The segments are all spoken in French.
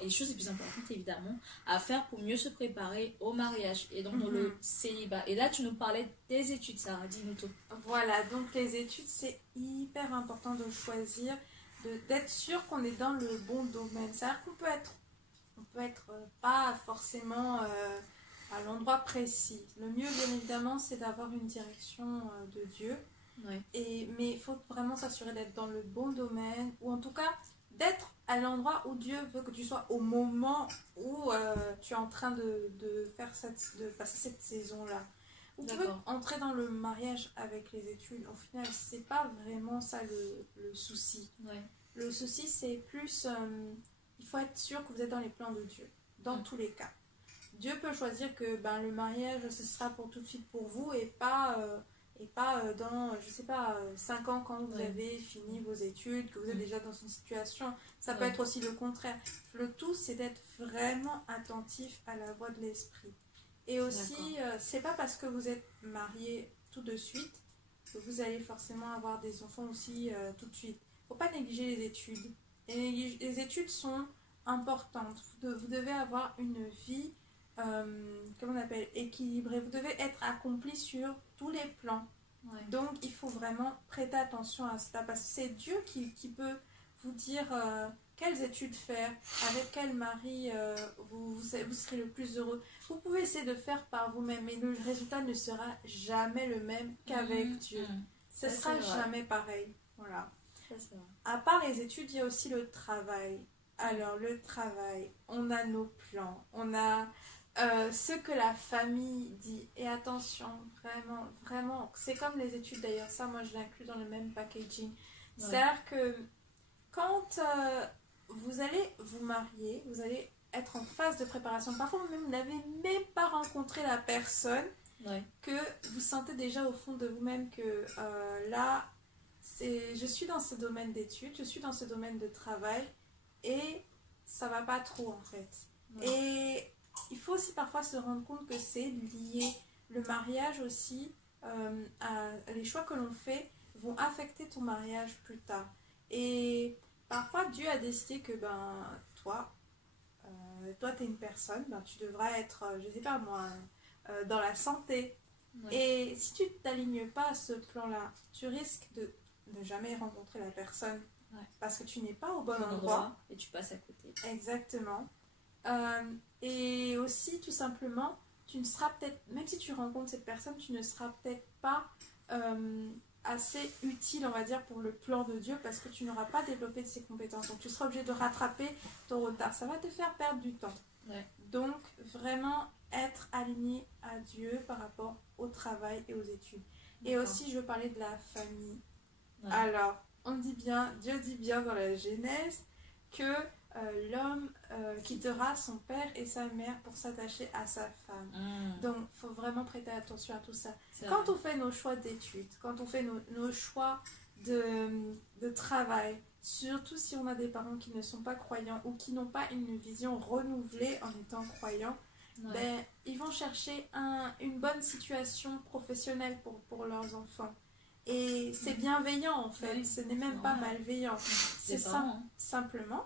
Et les choses les plus importantes évidemment à faire pour mieux se préparer au mariage et donc dans le célibat. Et là tu nous parlais des études, Sarah, dis-nous tout. Voilà, donc les études c'est hyper important de choisir, d'être sûr qu'on est dans le bon domaine. C'est-à-dire qu'on peut être pas forcément à l'endroit précis. Le mieux bien évidemment c'est d'avoir une direction de Dieu. Ouais. Mais il faut vraiment s'assurer d'être dans le bon domaine, ou en tout cas d'être à l'endroit où Dieu veut que tu sois au moment où tu es en train de passer cette saison-là. Ou tu veux entrer dans le mariage avec les études. Au final, c'est pas vraiment ça le souci. Ouais. Le souci, c'est plus, il faut être sûr que vous êtes dans les plans de Dieu, dans tous les cas. Dieu peut choisir que le mariage, ce sera pour tout de suite pour vous et pas dans, je sais pas, 5 ans quand vous avez fini vos études, que vous êtes déjà dans une situation. Ça peut être aussi le contraire. Le tout, c'est d'être vraiment attentif à la voix de l'esprit. Et aussi, c'est pas parce que vous êtes marié tout de suite que vous allez forcément avoir des enfants aussi tout de suite. Faut pas négliger les études. Et les études sont importantes. Vous devez avoir une vie comment on appelle, équilibrée. Vous devez être accompli sur tous les plans. Ouais. Donc il faut vraiment prêter attention à cela parce que c'est Dieu qui peut vous dire quelles études faire, avec quel mari vous serez le plus heureux. Vous pouvez essayer de faire par vous-même, mais le résultat ne sera jamais le même qu'avec Dieu. Ce sera jamais pareil. Voilà. À part les études, il y a aussi le travail. Alors le travail, on a nos plans, on a ce que la famille dit. Et attention, vraiment, vraiment, c'est comme les études d'ailleurs, ça moi je l'inclus dans le même packaging. Ouais. C'est-à-dire que quand vous allez vous marier, vous allez être en phase de préparation. Parfois vous n'avez même pas rencontré la personne que vous sentez déjà au fond de vous-même que là, je suis dans ce domaine d'études, je suis dans ce domaine de travail et ça va pas trop en fait. Ouais. Et il faut aussi parfois se rendre compte que c'est lié. Le mariage aussi, les choix que l'on fait vont affecter ton mariage plus tard. Et parfois Dieu a décidé que toi t'es une personne, tu devras être, je sais pas moi, dans la santé. Ouais. Et si tu t'alignes pas à ce plan-là, tu risques de ne jamais rencontrer la personne. Ouais. Parce que tu n'es pas au bon endroit. Et tu passes à côté. Exactement. Et aussi, tout simplement, tu ne seras peut-être, même si tu rencontres cette personne, tu ne seras peut-être pas assez utile, on va dire, pour le plan de Dieu parce que tu n'auras pas développé de ces compétences. Donc, tu seras obligé de rattraper ton retard. Ça va te faire perdre du temps. Ouais. Donc, vraiment être aligné à Dieu par rapport au travail et aux études. Et aussi, je veux parler de la famille. Ouais. Alors, on dit bien, Dieu dit bien dans la Genèse que l'homme quittera son père et sa mère pour s'attacher à sa femme. Donc, il faut vraiment prêter attention à tout ça. Quand on fait nos choix d'études, quand on fait nos choix de travail, surtout si on a des parents qui ne sont pas croyants ou qui n'ont pas une vision renouvelée en étant croyants, ils vont chercher une bonne situation professionnelle pour leurs enfants. Et c'est bienveillant en fait, ce n'est même pas malveillant. C'est simplement,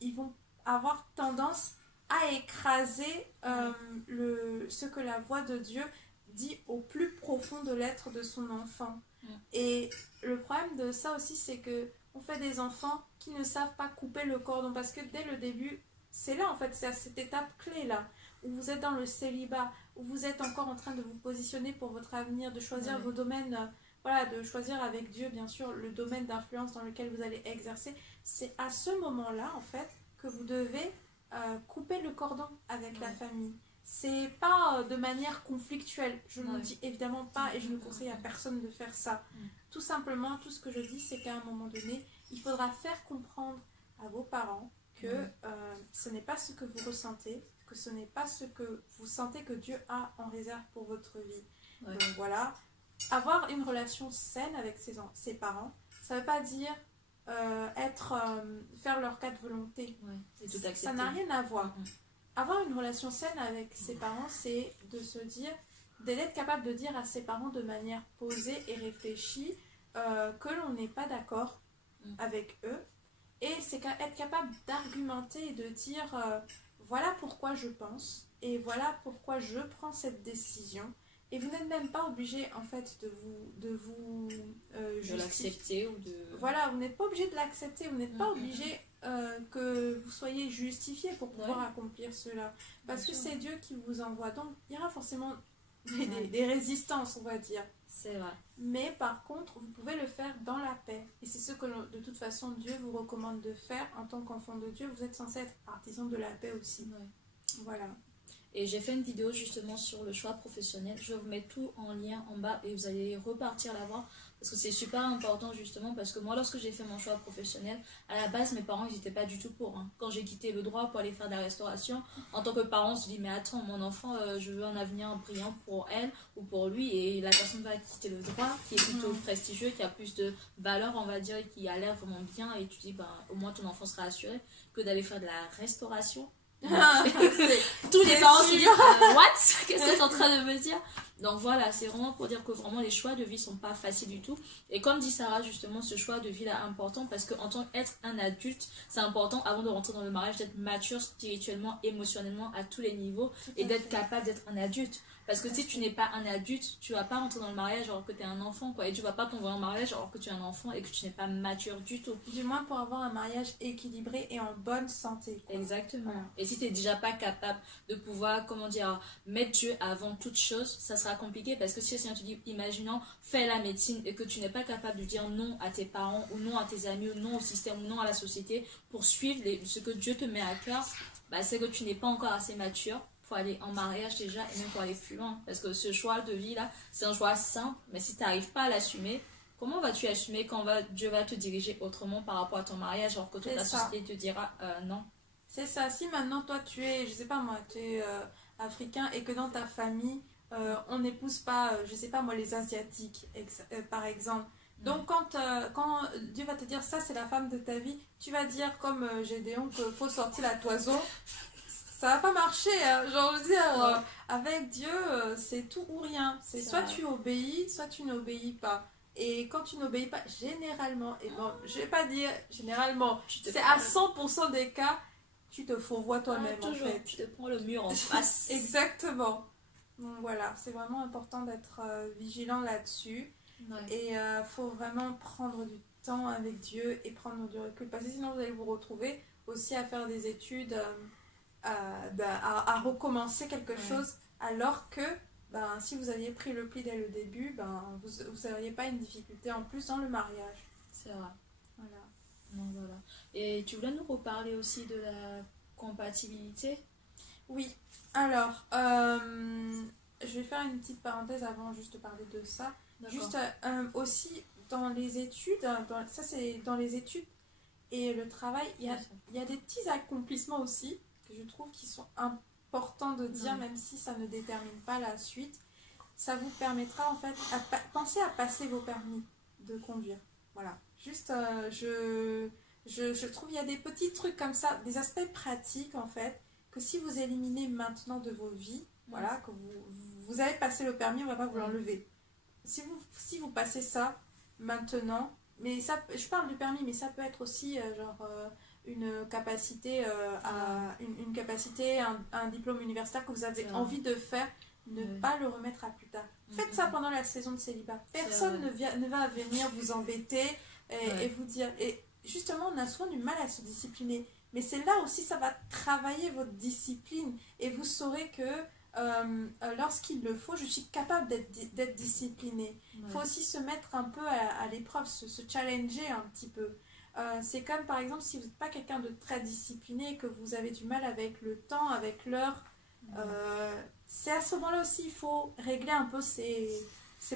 ils vont avoir tendance à écraser ce que la voix de Dieu dit au plus profond de l'être de son enfant. Et le problème de ça aussi, c'est que on fait des enfants qui ne savent pas couper le cordon parce que dès le début, c'est là en fait, c'est à cette étape clé là où vous êtes dans le célibat, où vous êtes encore en train de vous positionner pour votre avenir, de choisir vos domaines. De choisir avec Dieu, bien sûr, le domaine d'influence dans lequel vous allez exercer. C'est à ce moment-là, en fait, que vous devez couper le cordon avec la famille. C'est pas de manière conflictuelle. Je ne le dis évidemment pas et je ne conseille à personne de faire ça. Tout simplement, tout ce que je dis, c'est qu'à un moment donné, il faudra faire comprendre à vos parents que ce n'est pas ce que vous ressentez, que ce n'est pas ce que vous sentez que Dieu a en réserve pour votre vie. Donc voilà. Avoir une relation saine avec ses parents, ça ne veut pas dire faire leur cas de volonté. Ça n'a rien à voir. Avoir une relation saine avec ses parents, c'est de se dire, d'être capable de dire à ses parents de manière posée et réfléchie que l'on n'est pas d'accord avec eux. Et c'est être capable d'argumenter et de dire voilà pourquoi je pense et voilà pourquoi je prends cette décision. Et vous n'êtes même pas obligé en fait de l'accepter ou de... Voilà, vous n'êtes pas obligé de l'accepter, vous n'êtes pas obligé que vous soyez justifié pour pouvoir accomplir cela. Parce que c'est Dieu qui vous envoie. Donc il y aura forcément des résistances, on va dire. C'est vrai. Mais par contre, vous pouvez le faire dans la paix. Et c'est ce que de toute façon Dieu vous recommande de faire en tant qu'enfant de Dieu. Vous êtes censé être artisan de la paix aussi. Ouais. Voilà. Et j'ai fait une vidéo justement sur le choix professionnel. Je vais vous mettre tout en lien en bas et vous allez repartir la voir. Parce que c'est super important justement parce que moi lorsque j'ai fait mon choix professionnel, à la base mes parents ils n'étaient pas du tout pour. Quand j'ai quitté le droit pour aller faire de la restauration, en tant que parent on se dit mais attends mon enfant je veux un avenir brillant pour elle ou pour lui et la personne va quitter le droit qui est plutôt prestigieux, qui a plus de valeur on va dire et qui a l'air vraiment bien et tu dis au moins ton enfant sera assuré que d'aller faire de la restauration. Tous les parents se disent what, qu'est-ce que tu es en train de me dire? Donc voilà, c'est vraiment pour dire que vraiment les choix de vie sont pas faciles du tout. Et comme dit Sarah justement, ce choix de vie là est important parce qu'en tant qu'être un adulte, c'est important avant de rentrer dans le mariage d'être mature spirituellement, émotionnellement à tous les niveaux et d'être capable d'être un adulte. Parce que si tu n'es pas un adulte, tu vas pas rentrer dans le mariage alors que tu es un enfant quoi. Et tu vas pas t'envoyer en mariage alors que tu es un enfant et que tu n'es pas mature du tout. Du moins pour avoir un mariage équilibré et en bonne santé quoi. Exactement. Voilà. Et si tu n'es déjà pas capable de pouvoir, comment dire, mettre Dieu avant toute chose, ça sera compliqué parce que si tu dis, imaginons, fais la médecine et que tu n'es pas capable de dire non à tes parents ou non à tes amis ou non au système ou non à la société pour suivre ce que Dieu te met à cœur, c'est que tu n'es pas encore assez mature pour aller en mariage déjà et même pour aller plus loin. Parce que ce choix de vie là, c'est un choix simple, mais si tu n'arrives pas à l'assumer, comment vas-tu assumer quand Dieu va te diriger autrement par rapport à ton mariage alors que toute la société te dira non? C'est ça, si maintenant toi tu es, je sais pas moi, tu es africain et que dans ta famille, on n'épouse pas, je sais pas moi, les asiatiques par exemple. Donc quand Dieu va te dire ça c'est la femme de ta vie, tu vas dire comme Gédéon qu'il faut sortir la toison. Ça va pas marcher, hein. Genre je veux dire, avec Dieu c'est tout ou rien. C'est soit tu obéis, soit tu n'obéis pas. Et quand tu n'obéis pas, généralement, et bon, je vais pas dire généralement, c'est à 100% des cas, tu te fourvoies toi-même en fait. Tu te prends le mur en face. Exactement. Donc voilà, c'est vraiment important d'être vigilant là-dessus. Ouais. Et faut vraiment prendre du temps avec Dieu et prendre du recul. Parce que sinon vous allez vous retrouver aussi à faire des études, à recommencer quelque chose alors que si vous aviez pris le pli dès le début, vous n'auriez pas une difficulté en plus dans le mariage. C'est vrai. Voilà. Donc, voilà. Et tu voulais nous reparler aussi de la compatibilité? Oui. Alors, je vais faire une petite parenthèse avant juste de parler de ça. Juste aussi dans les études, ça c'est dans les études et le travail, il y a des petits accomplissements aussi que je trouve qui sont importants de dire, même si ça ne détermine pas la suite. Ça vous permettra en fait, pensez à passer vos permis de conduire. Voilà. Juste, je trouve qu'il y a des petits trucs comme ça, des aspects pratiques en fait, que si vous éliminez maintenant de vos vies, voilà, que vous avez passé le permis, on ne va pas vous l'enlever. Si vous passez ça maintenant, mais ça, je parle du permis, mais ça peut être aussi une capacité, une capacité, un diplôme universitaire que vous avez envie de faire, ne pas le remettre à plus tard. Faites ça pendant la saison de célibat. Personne ne va venir vous embêter et vous dire... Et justement, on a souvent du mal à se discipliner. Mais c'est là aussi, ça va travailler votre discipline. Et vous saurez que lorsqu'il le faut, je suis capable d'être disciplinée. Il faut aussi se mettre un peu à l'épreuve, se challenger un petit peu. C'est comme par exemple si vous n'êtes pas quelqu'un de très discipliné, que vous avez du mal avec le temps, avec l'heure, c'est à ce moment-là aussi il faut régler un peu ces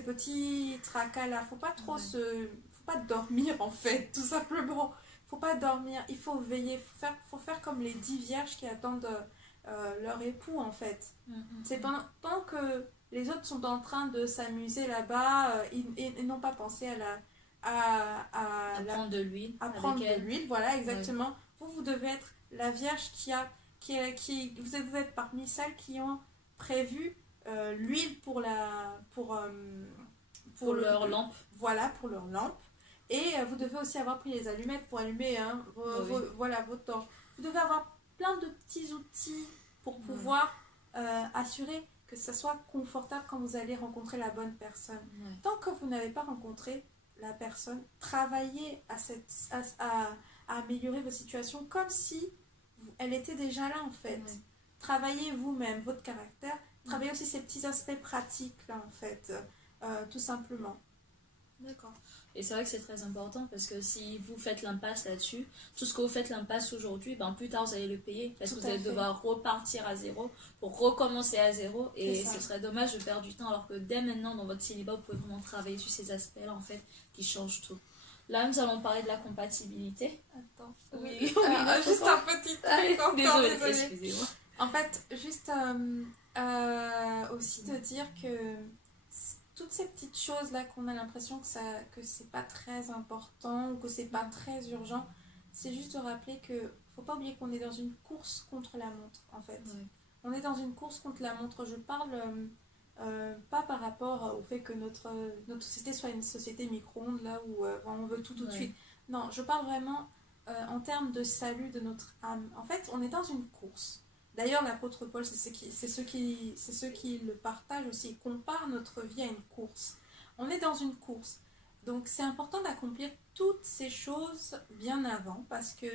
petits tracas-là. Faut pas trop faut pas dormir en fait, tout simplement. Faut pas dormir, il faut veiller, faut faire comme les 10 vierges qui attendent leur époux en fait. C'est pendant que les autres sont en train de s'amuser là-bas, ils n'ont pas pensé à prendre de l'huile. À prendre de l'huile, voilà, exactement. Vous devez être la vierge vous devez être parmi celles qui ont prévu l'huile pour pour leur lampe. Voilà, pour leur lampe. Et vous devez aussi avoir pris les allumettes pour allumer voilà, vos torches. Vous devez avoir plein de petits outils pour pouvoir assurer que ça soit confortable quand vous allez rencontrer la bonne personne. Tant que vous n'avez pas rencontré la personne, travaillez à améliorer vos situations comme si elle était déjà là en fait. Travaillez vous-même votre caractère, travaillez aussi ces petits aspects pratiques là en fait, tout simplement. D'accord. Et c'est vrai que c'est très important parce que si vous faites l'impasse là-dessus, tout ce que vous faites l'impasse aujourd'hui, ben plus tard vous allez le payer parce que vous allez devoir repartir à zéro pour recommencer à zéro et ce serait dommage de perdre du temps alors que dès maintenant dans votre célibat vous pouvez vraiment travailler sur ces aspects-là en fait qui changent tout. Là nous allons parler de la compatibilité. Attends. Juste un petit truc. Désolée, excusez-moi. En fait, juste aussi de dire que toutes ces petites choses là qu'on a l'impression que c'est pas très important ou que c'est pas très urgent, c'est juste de rappeler que faut pas oublier qu'on est dans une course contre la montre en fait. On est dans une course contre la montre. Je parle pas par rapport au fait que notre société soit une société micro-ondes là où on veut tout de suite. Non, je parle vraiment en termes de salut de notre âme. En fait, on est dans une course. D'ailleurs, l'apôtre Paul, c'est ceux qui le partagent aussi. Ils comparent notre vie à une course. On est dans une course. Donc, c'est important d'accomplir toutes ces choses bien avant parce que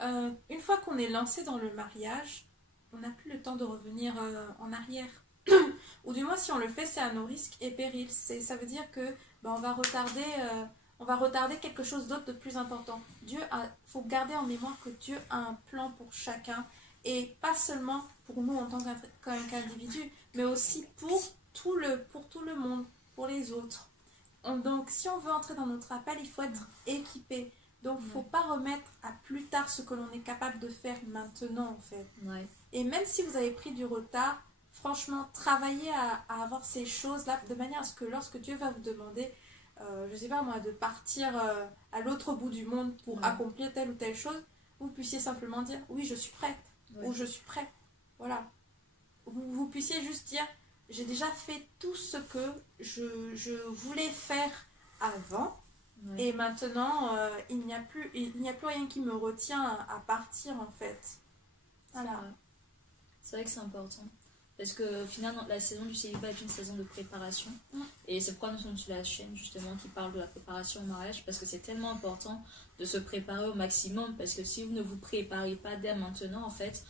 une fois qu'on est lancé dans le mariage, on n'a plus le temps de revenir en arrière. Ou du moins, si on le fait, c'est à nos risques et périls. Ça veut dire que on va retarder quelque chose d'autre de plus important. Faut garder en mémoire que Dieu a un plan pour chacun. Et pas seulement pour nous en tant qu'individu, mais aussi pour tout le monde, pour les autres. Donc, si on veut entrer dans notre appel, il faut être équipé. Donc, il ne faut pas remettre à plus tard ce que l'on est capable de faire maintenant, en fait. Et même si vous avez pris du retard, franchement, travaillez à avoir ces choses-là de manière à ce que lorsque Dieu va vous demander, je ne sais pas moi, de partir à l'autre bout du monde pour accomplir telle ou telle chose, vous puissiez simplement dire, oui, je suis prête. Ou je suis prêt. Voilà. Vous puissiez juste dire, j'ai déjà fait tout ce que je voulais faire avant. Et maintenant, il n'y a plus rien qui me retient à partir en fait. Voilà. C'est vrai que c'est important. Parce que finalement, la saison du célibat est une saison de préparation. Et c'est pourquoi nous sommes sur la chaîne justement qui parle de la préparation au mariage. Parce que c'est tellement important de se préparer au maximum. Parce que si vous ne vous préparez pas dès maintenant, en fait,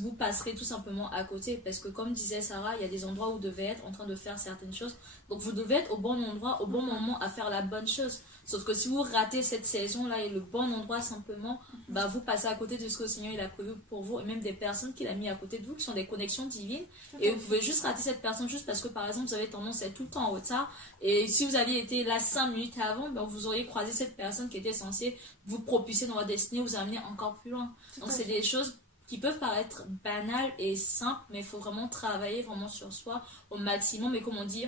vous passerez tout simplement à côté. Parce que comme disait Sarah, il y a des endroits où vous devez être en train de faire certaines choses. Donc vous devez être au bon endroit, au bon moment à faire la bonne chose. Sauf que si vous ratez cette saison-là et le bon endroit simplement, vous passez à côté de ce que le Seigneur il a prévu pour vous et même des personnes qu'il a mis à côté de vous qui sont des connexions divines. Et vous pouvez juste rater cette personne juste parce que par exemple vous avez tendance à être tout le temps en retard. Et si vous aviez été là 5 minutes avant, vous auriez croisé cette personne qui était censée vous propulser dans votre destinée, vous amener encore plus loin. Donc c'est des choses qui peuvent paraître banales et simples, mais il faut vraiment travailler vraiment sur soi au maximum. Et comme on dit,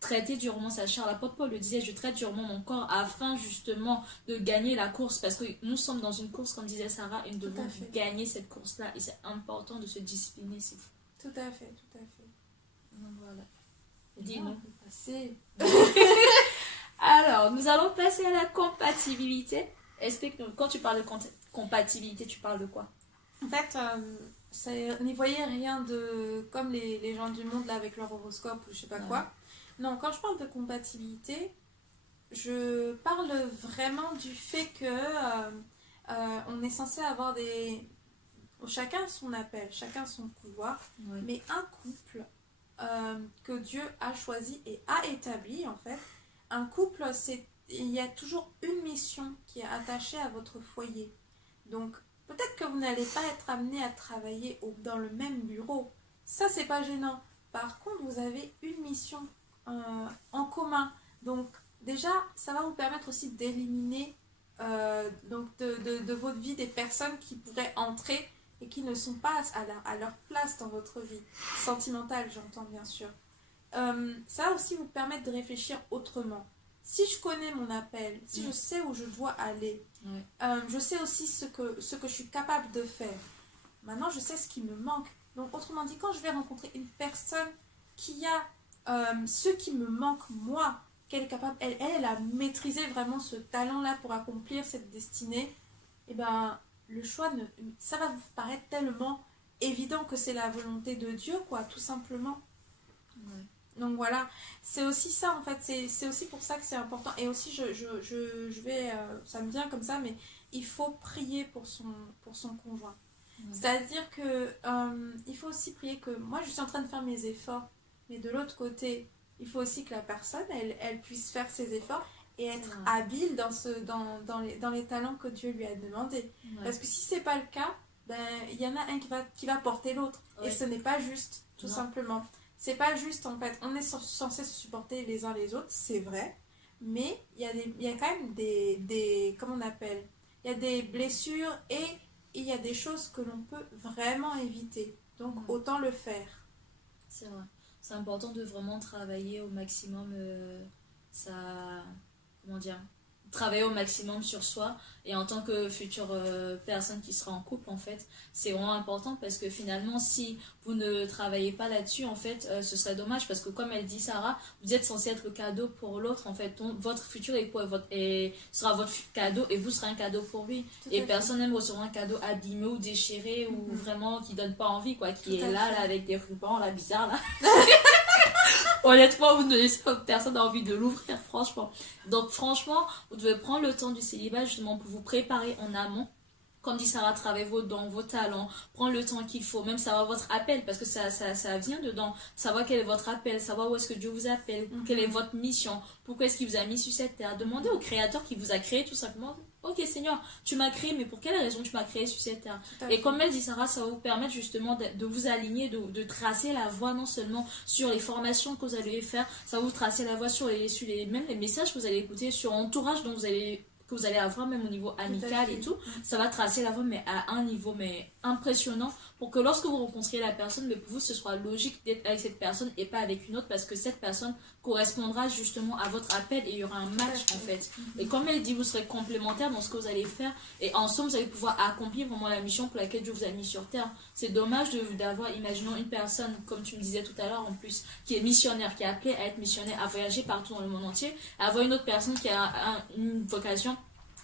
traiter durement sa chair. L'apôtre Paul le disait, je traite durement mon corps afin justement de gagner la course parce que nous sommes dans une course comme disait Sarah et nous devons gagner cette course-là et c'est important de se discipliner. Tout à fait. Donc voilà. Dis-nous. Alors, nous allons passer à la compatibilité. Explique-nous, quand tu parles de compatibilité, tu parles de quoi? En fait, n'y voyez rien de comme les gens du monde là avec leur horoscope ou je sais pas quoi. Non, quand je parle de compatibilité, je parle vraiment du fait que on est censé avoir chacun son appel, chacun son pouvoir, mais un couple que Dieu a choisi et a établi en fait, un couple, il y a toujours une mission qui est attachée à votre foyer. Donc, peut-être que vous n'allez pas être amené à travailler dans le même bureau. Ça, c'est pas gênant. Par contre, vous avez une mission en commun. Donc, déjà, ça va vous permettre aussi d'éliminer de votre vie des personnes qui pourraient entrer et qui ne sont pas à leur place dans votre vie. Sentimentale, j'entends bien sûr. Ça va aussi vous permettre de réfléchir autrement. Si je connais mon appel, si je sais où je dois aller, je sais aussi ce que je suis capable de faire. Maintenant, je sais ce qui me manque. Donc, autrement dit, quand je vais rencontrer une personne qui a ce qui me manque moi, qu'elle est capable, elle a maîtrisé vraiment ce talent-là pour accomplir cette destinée, et ben le choix, ça va vous paraître tellement évident que c'est la volonté de Dieu, quoi, tout simplement. Ouais. Donc voilà, c'est aussi ça en fait, c'est aussi pour ça que c'est important. Et aussi, je vais, ça me vient comme ça, mais il faut prier pour son conjoint. C'est-à-dire que il faut aussi prier que moi je suis en train de faire mes efforts, mais de l'autre côté, il faut aussi que la personne, elle puisse faire ses efforts et être habile dans les talents que Dieu lui a demandé. Ouais. Parce que si c'est pas le cas, ben il y en a un qui va porter l'autre. Ouais. Et ce n'est pas juste, tout simplement. C'est pas juste en fait. On est censé se supporter les uns les autres, c'est vrai. Mais il y a quand même des comment on appelle, il y a des blessures et il y a des choses que l'on peut vraiment éviter. Donc autant le faire. C'est vrai. C'est important de vraiment travailler au maximum comment dire, travailler au maximum sur soi, et en tant que future personne qui sera en couple, en fait, c'est vraiment important, parce que finalement, si vous ne travaillez pas là-dessus, en fait, ce serait dommage, parce que comme elle dit, Sarah, vous êtes censé être le cadeau pour l'autre, en fait. Donc, votre futur sera votre cadeau, et vous serez un cadeau pour lui. Et personne n'aime recevoir un cadeau abîmé ou déchiré, ou vraiment qui donne pas envie, quoi, qui est là, avec des rubans, là, bizarre, là. Honnêtement, vous ne laissez pas, personne n'a envie de l'ouvrir, franchement. Donc, franchement, vous devez prendre le temps du célibat, justement, pour vous préparer en amont. Comme dit Sarah, travaillez vos dons, vos talents, prendre le temps qu'il faut, même savoir votre appel, parce que ça vient dedans. Savoir quel est votre appel, savoir où est-ce que Dieu vous appelle, quelle est votre mission, pourquoi est-ce qu'il vous a mis sur cette terre. Demandez au Créateur qui vous a créé, tout simplement. Ok Seigneur, tu m'as créé, mais pour quelle raison tu m'as créé sur cette terre? Et comme elle dit Sarah, ça va vous permettre justement de vous aligner, de tracer la voie, non seulement sur les formations que vous allez faire, ça va vous tracer la voie sur même les messages que vous allez écouter, sur l'entourage que vous allez avoir, même au niveau amical et tout. Ça va tracer la voie, mais à un niveau impressionnant, pour que lorsque vous rencontriez la personne, mais pour vous ce soit logique d'être avec cette personne et pas avec une autre, parce que cette personne correspondra justement à votre appel, et il y aura un match en fait. Et comme elle dit, vous serez complémentaires dans ce que vous allez faire, et ensemble vous allez pouvoir accomplir vraiment la mission pour laquelle Dieu vous a mis sur terre. C'est dommage d'avoir, imaginons une personne, comme tu me disais tout à l'heure en plus, qui est missionnaire, qui est appelée à être missionnaire, à voyager partout dans le monde entier, à avoir une autre personne qui a une vocation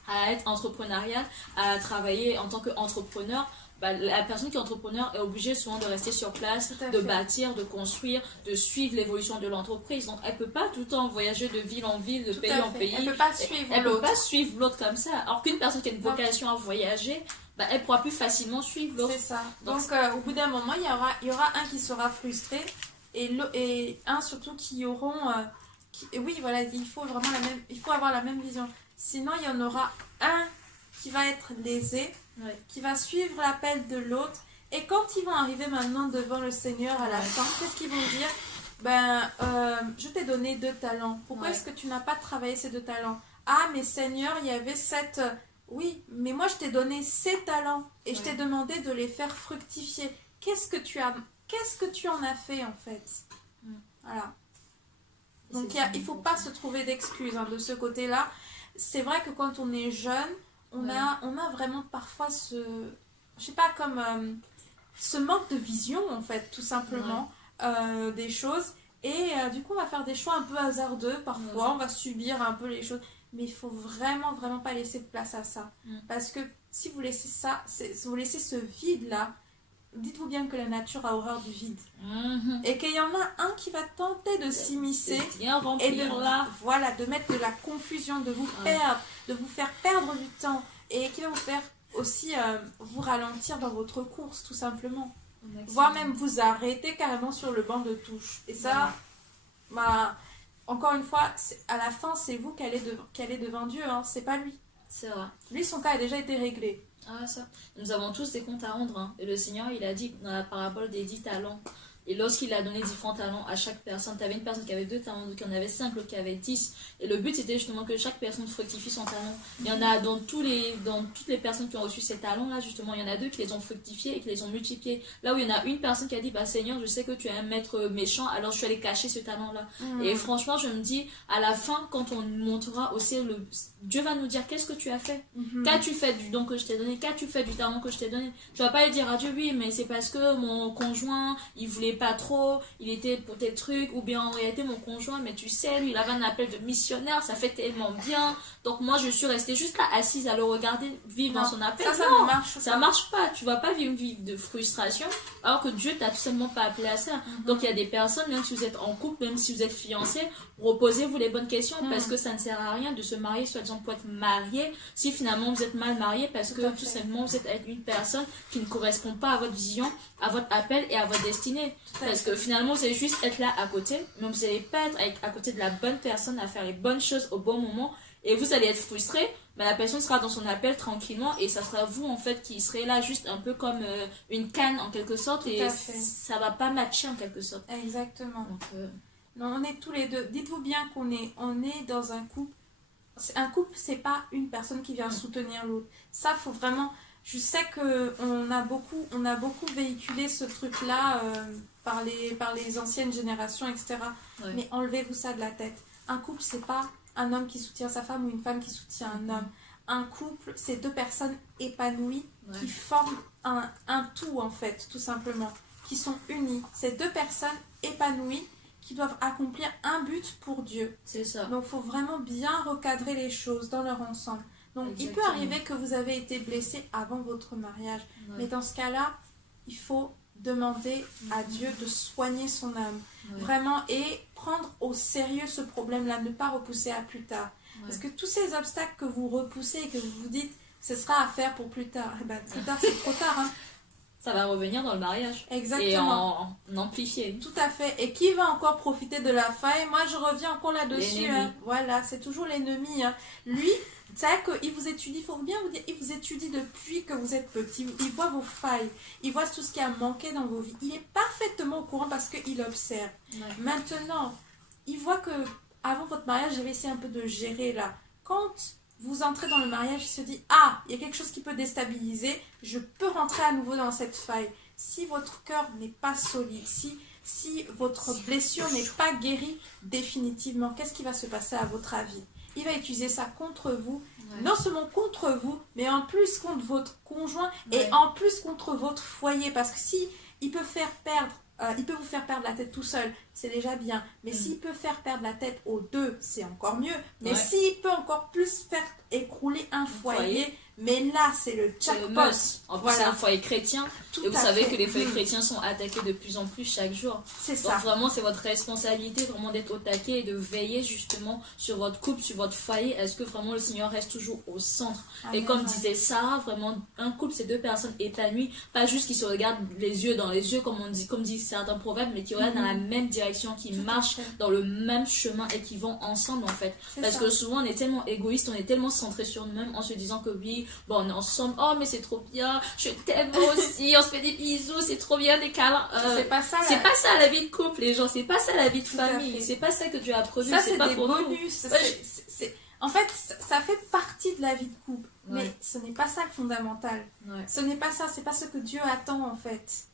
à être entrepreneuriale, à travailler en tant qu'entrepreneur. La personne qui est entrepreneur est obligée souvent de rester sur place, de bâtir, de construire, de suivre l'évolution de l'entreprise. Donc elle ne peut pas tout le temps voyager de ville en ville, de pays en pays. Elle ne peut pas suivre l'autre. Peut pas suivre l'autre comme ça. Alors qu'une personne qui a une vocation à voyager, elle pourra plus facilement suivre l'autre. C'est ça. Donc au bout d'un moment, il y aura un qui sera frustré, et un surtout qui auront... oui, voilà, il faut avoir la même vision. Sinon, il y en aura un qui va être lésé, qui va suivre l'appel de l'autre. Et quand ils vont arriver maintenant devant le Seigneur à la fin, qu'est-ce qu'ils vont dire? Je t'ai donné 2 talents. Pourquoi est-ce que tu n'as pas travaillé ces 2 talents? Ah, mais Seigneur, il y avait 7... Oui, mais moi je t'ai donné ces talents et je t'ai demandé de les faire fructifier. Qu'est-ce que tu en as fait en fait? Voilà. Donc il ne faut pas se trouver d'excuses de ce côté-là. C'est vrai que quand on est jeune, on a vraiment parfois ce manque de vision en fait, tout simplement, des choses. Et du coup, on va faire des choix un peu hasardeux parfois, on va subir un peu les choses. Mais il faut vraiment, vraiment pas laisser de place à ça. Parce que si vous laissez si vous laissez ce vide-là, dites-vous bien que la nature a horreur du vide. Et qu'il y en a un qui va tenter de s'immiscer et de mettre de la confusion, de vous perdre, de vous faire perdre du temps, et qui va vous faire aussi vous ralentir dans votre course, tout simplement. Voire même vous arrêter carrément sur le banc de touche. Et ça, encore une fois, à la fin, c'est vous qui allez devant Dieu, c'est pas lui. C'est vrai. Lui, son cas a déjà été réglé. Ah, ça. Nous avons tous des comptes à rendre. Et le Seigneur, il a dit dans la parabole des 10 talents. Et lorsqu'il a donné différents talents à chaque personne, tu avais une personne qui avait 2 talents, d'autres qui en avait 5, l'autre qui avait 10. Et le but, c'était justement que chaque personne fructifie son talent. Il y en a dans toutes les personnes qui ont reçu ces talents-là, justement, il y en a 2 qui les ont fructifiés et qui les ont multipliés. Là où il y en a une personne qui a dit, Seigneur, je sais que tu es un maître méchant, alors je suis allée cacher ce talent-là. Et franchement, je me dis, à la fin, quand on montera aussi Dieu va nous dire qu'est-ce que tu as fait. Mhm. Qu'as-tu fait du don que je t'ai donné? Qu'as-tu fait du talent que je t'ai donné? Tu vas pas lui dire à Dieu, oui, mais c'est parce que mon conjoint, il voulait pas trop, il était pour tes trucs, ou bien en réalité, mon conjoint, mais tu sais, lui, il avait un appel de missionnaire, ça fait tellement bien. Donc moi, je suis restée juste là, assise à le regarder vivre dans son appel. Ça non, ne marche ça marche pas. Tu vas pas vivre une vie de frustration, alors que Dieu t'a tout simplement pas appelé à ça. Donc il y a des personnes, même si vous êtes en couple, même si vous êtes fiancés, reposez-vous les bonnes questions, parce que ça ne sert à rien de se marier, soi-disant pour être marié, si finalement vous êtes mal marié, parce que tout simplement vous êtes avec une personne qui ne correspond pas à votre vision, à votre appel et à votre destinée. Parce que finalement vous allez juste être là à côté, mais vous n'allez pas être à côté de la bonne personne à faire les bonnes choses au bon moment, et vous allez être frustré, mais la personne sera dans son appel tranquillement, et ça sera vous en fait qui serez là juste un peu comme une canne en quelque sorte, et ça va pas matcher en quelque sorte. Exactement. Donc, non, on est tous les deux. Dites-vous bien on est dans un couple. Un couple, c'est pas une personne qui vient soutenir l'autre. Ça, faut vraiment. Je sais que on a beaucoup véhiculé ce truc-là par les anciennes générations, etc. Ouais. Mais enlevez-vous ça de la tête. Un couple, c'est pas un homme qui soutient sa femme ou une femme qui soutient un homme. Un couple, c'est deux personnes épanouies qui forment un tout, en fait, tout simplement, qui sont unies. C'est deux personnes épanouies qui doivent accomplir un but pour Dieu. C'est ça. Donc, il faut vraiment bien recadrer les choses dans leur ensemble. Donc, exactement. Il peut arriver que vous avez été blessé avant votre mariage. Ouais. Mais dans ce cas-là, il faut demander à Dieu de soigner son âme. Ouais. Vraiment, et prendre au sérieux ce problème-là, ne pas repousser à plus tard. Ouais. Parce que tous ces obstacles que vous repoussez et que vous vous dites, ce sera à faire pour plus tard. Eh ben, plus tard, c'est trop tard, hein. Ça va revenir dans le mariage. Exactement. Et en amplifier. Tout à fait. Et qui va encore profiter de la faille? Moi, je reviens encore là-dessus. Hein. Voilà, c'est toujours l'ennemi. Hein. Lui, c'est vrai qu'il vous étudie, il faut bien vous dire, il vous étudie depuis que vous êtes petit. Il voit vos failles. Il voit tout ce qui a manqué dans vos vies. Il est parfaitement au courant parce qu'il observe. Ouais. Maintenant, il voit que avant votre mariage, j'avais essayé un peu de gérer là. Quand vous entrez dans le mariage, il se dit, ah, il y a quelque chose qui peut déstabiliser, je peux rentrer à nouveau dans cette faille. Si votre cœur n'est pas solide, si votre blessure n'est pas guérie définitivement, qu'est-ce qui va se passer à votre avis? Il va utiliser ça contre vous, non seulement contre vous, mais en plus contre votre conjoint et en plus contre votre foyer. Parce que si il peut faire perdre, il peut vous faire perdre la tête tout seul, c'est déjà bien. Mais s'il peut faire perdre la tête aux deux, c'est encore mieux. Mais s'il peut encore plus faire écrouler un foyer, mais là, c'est le jackpot. C'est le must. En plus, c'est un foyer chrétien. Et vous savez que les foyers chrétiens sont attaqués de plus en plus chaque jour. C'est ça. Donc vraiment, c'est votre responsabilité vraiment d'être au taquet et de veiller justement sur votre couple, sur votre foyer. Est-ce que vraiment le Seigneur reste toujours au centre? Et comme disait Sarah, vraiment, un couple, c'est deux personnes épanouies. Pas juste qui se regardent les yeux dans les yeux, comme dit certains proverbes, mais qui regardent dans la même direction, qui marchent dans le même chemin et qui vont ensemble en fait. Parce que souvent, on est tellement égoïste, on est tellement centré sur nous-mêmes en se disant que oui, bon, on est ensemble, oh mais c'est trop bien, je t'aime aussi, on se fait des bisous, c'est trop bien, des câlins. C'est pas ça la vie de couple, les gens, c'est pas ça la vie de famille, c'est pas ça que Dieu a produit, ça c'est pas des pour bonus. En fait, ça fait partie de la vie de couple, mais ce n'est pas ça le fondamental. Ce n'est pas ça, c'est pas ce que Dieu attend en fait.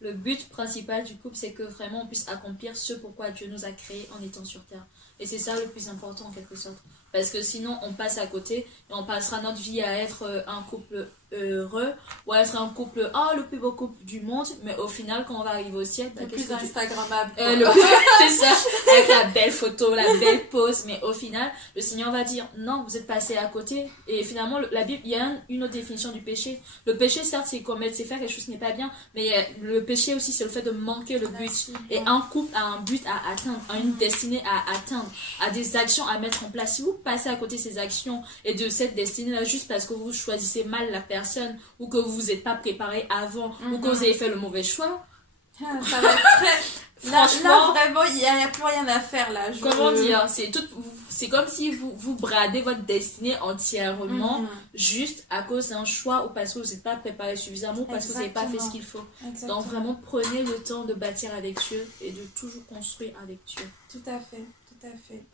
Le but principal du couple, c'est que vraiment on puisse accomplir ce pourquoi Dieu nous a créés en étant sur terre. Et c'est ça le plus important en quelque sorte. Parce que sinon, on passe à côté et on passera notre vie à être un couple heureux ou à être un couple, le plus beau couple du monde. Mais au final, quand on va arriver au ciel, le plus Instagrammable. C'est ça, avec la belle photo, la belle pose. Mais au final, le Seigneur va dire non, vous êtes passé à côté. Et finalement, la Bible, il y a une autre définition du péché. Le péché, certes, c'est commettre, c'est faire quelque chose qui n'est pas bien. Mais le péché aussi, c'est le fait de manquer le but. Et un couple a un but à atteindre, a une destinée à atteindre, a des actions à mettre en place. Si vous passez à côté de ces actions et de cette destinée-là juste parce que vous choisissez mal la personne ou que vous vous êtes pas préparé avant ou que vous avez fait le mauvais choix, ça va être très... Franchement, là, vraiment, il n'y a plus rien à faire là. Comment dire, c'est comme si vous bradez votre destinée entièrement juste à cause d'un choix ou parce que vous n'êtes pas préparé suffisamment ou parce que vous n'avez pas fait ce qu'il faut. Donc vraiment, prenez le temps de bâtir avec Dieu et de toujours construire avec Dieu. Tout à fait, tout à fait.